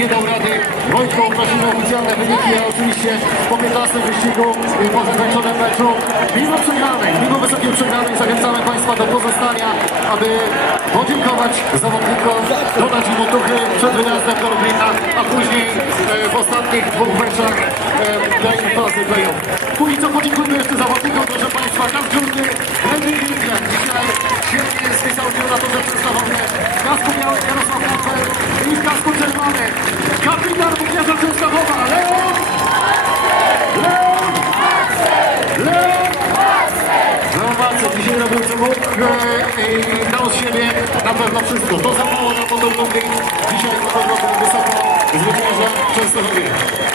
Nie dał rady. Wojtko prosimy o oficjalne wyniki, a oczywiście po 15 wyścigu i po zakończonym meczu, mimo przegranej, mimo wysokiej przegranej, zachęcamy Państwa do pozostania, aby podziękować zawodnikom, dodać im otuchy przed wyjazdem do Lublina, a później e, w ostatnich dwóch meczach e, tej fazy play-off. Póki co podziękujmy jeszcze zawodnikom, proszę Państwa, Marcel, dzisiaj robił co mógł e, i dał z siebie na pewno wszystko. To za mało na Lublin, dzisiaj na pewno wysoko zwycięża Częstochowie.